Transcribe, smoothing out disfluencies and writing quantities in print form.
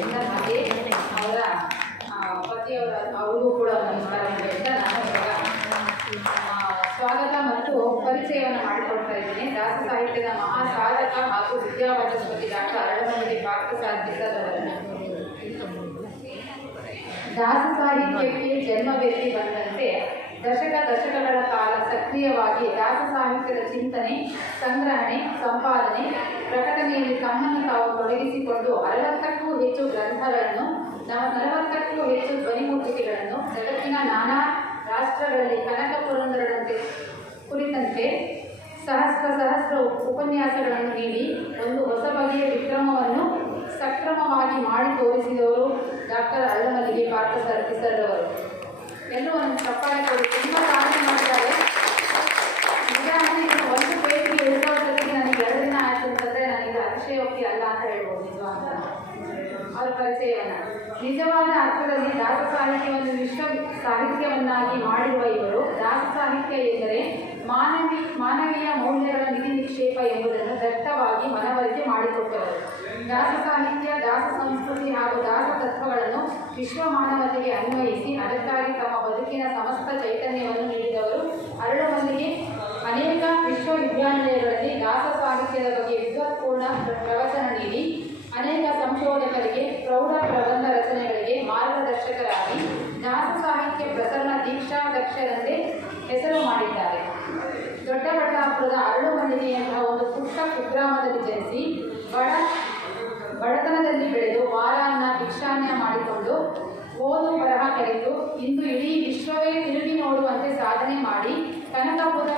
ಮಾಡಿದ್ದಾರೆ ಹಾಗೆ ಅವರ ಪತಿಯವರ ಅವ್ರಿಗೂ ಕೂಡ ನಮಸ್ಕಾರಗಳು ಅಂತ ನಾನು ಸ್ವಾಗತ ಮತ್ತು ಪರಿಚಯವನ್ನು ಮಾಡಿಕೊಡ್ತಾ ಇದ್ದೀನಿ. ದಾಸ ಸಾಹಿತ್ಯದ ಮಹಾ ಸಾಧಕ ಹಾಗೂ ವಿದ್ಯಾವಾಚಸ್ಪತಿ ಡಾಕ್ಟರ್ ಅರಳಮಲ್ಲಿ ಪಾರ್ಥಸಾರಥಿ ಅವರನ್ನು. ದಾಸ ಸಾಹಿತ್ಯಕ್ಕೆ ಜನ್ಮವೆತ್ತಿ ಬಂದಂತೆ ದಶಕಗಳ ಕಾಲ ಸಕ್ರಿಯವಾಗಿ ದಾಸ ಸಾಹಿತ್ಯದ ಚಿಂತನೆ, ಸಂಗ್ರಹಣೆ, ಸಂಪಾದನೆ, ಪ್ರಕಟಣೆಯಲ್ಲಿ ತಮ್ಮನ್ನು ತಾವು ತೊಡಗಿಸಿಕೊಂಡು 60ಕ್ಕೂ ಹೆಚ್ಚು ಗ್ರಂಥಗಳನ್ನು, 40ಕ್ಕೂ ಹೆಚ್ಚು ಧ್ವನಿಮೂರ್ತಿಕೆಗಳನ್ನು, ಜಗತ್ತಿನ ನಾನಾ ರಾಷ್ಟ್ರಗಳಲ್ಲಿ ಕನಕ ಪುರಂದರದಂತೆ ಕುರಿತಂತೆ ಸಹಸ್ರ ಉಪನ್ಯಾಸಗಳನ್ನು ನೀಡಿ ಒಂದು ಹೊಸ ಬಗೆಯ ವಿಕ್ರಮವನ್ನು ಸಕ್ರಮವಾಗಿ ಮಾಡಿ ತೋರಿಸಿದವರು ಡಾಕ್ಟರ್ ಅರಳಮಲ್ಲಿ ಪಾರ್ಥಸಾರಥಿ ಸರ್ ಅವರು. ಎಲ್ಲರೂ ಒಂದು ಚಪ್ಪಾಳೆ ಕೊಡಿ. ತುಂಬ ಸಾಧನೆ ಮಾಡಿದ್ದಾರೆ. ಉದಾಹರಣೆಗೆ ಒಂದು ಪೇಜಿಗೆ ಇಳಿಸೋದ್ರಲ್ಲಿ ನನಗೆ 2 ದಿನ ಆಯಿತು ಅಂತಂದರೆ ನನಗೆ ಅತಿಶಯೋಕ್ತಿ ಅಲ್ಲ ಅಂತ ಹೇಳ್ಬೋದು. ನಿಜವಾದ ಅವರ ಪರಿಚಯವನ್ನು ನಿಜವಾದ ಅರ್ಥದಲ್ಲಿ ದಾಸ ಸಾಹಿತ್ಯವನ್ನು ವಿಶ್ವ ಸಾಹಿತ್ಯವನ್ನಾಗಿ ಮಾಡಿರುವ ಇವರು ದಾಸ ಸಾಹಿತ್ಯ ಎಂದರೆ ಮಾನವೀಯ ಮೌಲ್ಯಗಳ ನಿಧಿ ನಿಕ್ಷೇಪ ಎಂಬುದನ್ನು ದಟ್ಟವಾಗಿ ಮನವರಿಕೆ ಮಾಡಿಕೊಟ್ಟವರು. ದಾಸ ಸಾಹಿತ್ಯ, ದಾಸ ಸಂಸ್ಕೃತಿ ಹಾಗೂ ದಾಸ ತತ್ವಗಳನ್ನು ವಿಶ್ವ ಮಾನವತೆಗೆ ಅನ್ವಯಿಸಿ ಅದಕ್ಕಾಗಿ ತಮ್ಮ ಬದುಕಿನ ಸಮಸ್ತ ಚೈತನ್ಯವನ್ನು ನೀಡಿದವರು ಅರಳಮಲ್ಲಿಗೆ. ಅನೇಕ ವಿಶ್ವವಿದ್ಯಾನಿಲಯಗಳಲ್ಲಿ ದಾಸ ಸಾಹಿತ್ಯದ ಬಗ್ಗೆ ವಿದ್ವತ್ಪೂರ್ಣ ಪ್ರವಚನ ನೀಡಿ ಅನೇಕ ಸಂಶೋಧಕರಿಗೆ ಪ್ರೌಢ ಪ್ರಬಂಧ ರಚನೆಗಳಿಗೆ ಮಾರ್ಗದರ್ಶಕರಾಗಿ ದಾಸ ಸಾಹಿತ್ಯ ಪ್ರಸರಣ ದೀಕ್ಷಾಧ್ಯಕ್ಷರಂತೆ ಹೆಸರು ಮಾಡಿದ್ದಾರೆ. ದೊಡ್ಡಬಳ್ಳಾಪುರದ ಅರಳುಮಲ್ಲಿಗೆಯಂತಹ ಒಂದು ಪುಟ್ಟ ಕುಗ್ರಾಮದಲ್ಲಿ ಜನಿಸಿ ಬಡತನದಲ್ಲಿ ಬೆಳೆದು ವಾರಾನ್ನ ಭಿಕ್ಷಾನ್ನ ಮಾಡಿಕೊಂಡು ಓದು ಬರಹ ಕಲಿತು ಇಂದು ಇಡೀ ವಿಶ್ವವೇ ತಿರುಗಿ ನೋಡುವಂತೆ ಸಾಧನೆ ಮಾಡಿ ಕನಕಪುರ